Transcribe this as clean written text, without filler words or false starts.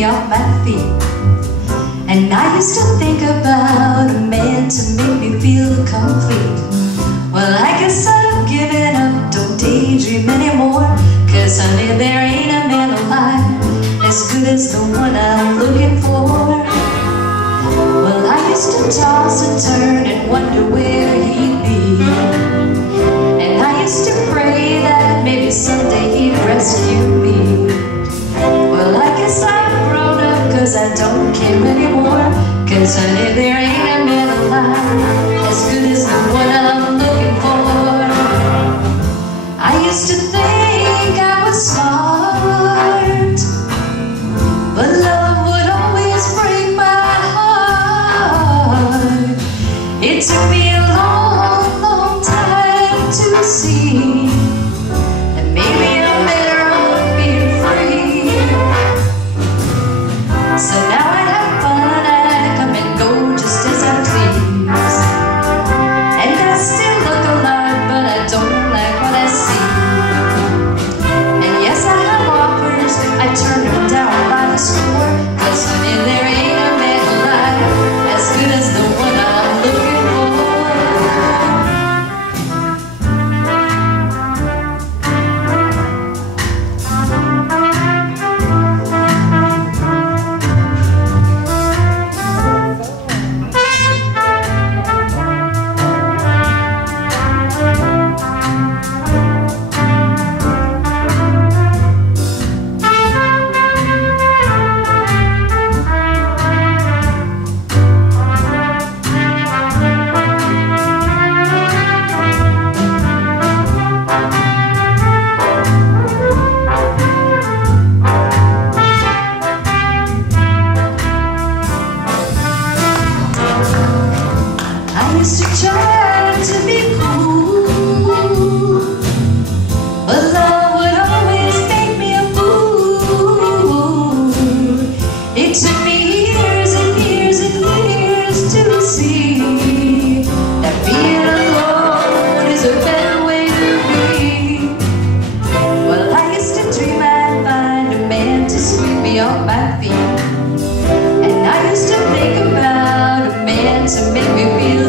me off my feet. And I used to think about a man to make me feel complete. Well, I guess I'm giving up, don't daydream anymore. Cause honey, there ain't a man alive as good as the one I'm looking for. Well, I used to toss and turn and wonder where he'd be. And I used to pray that maybe someday he'd rescue me. Well, I guess I'm grown up cause I don't care anymore. Cause honey, there ain't a man alive as good as the one I'm looking for. I used to think I was smart, but love would always break my heart. It took me a long, long time to see that maybe I'm better off being free. So now I have fun, I come and go just as I please. And I still look alive, but I don't like what I see. And yes, I have offers, I turn them down by the score. Cause honey, there ain't a man alive as good as the one I'm looking for. I used to try to be cool, but love would always make me a fool. It took me years and years and years to see that being alone is a better way to be. Well, I used to dream I'd find a man to sweep me off my feet. And I used to think about a man to make me feel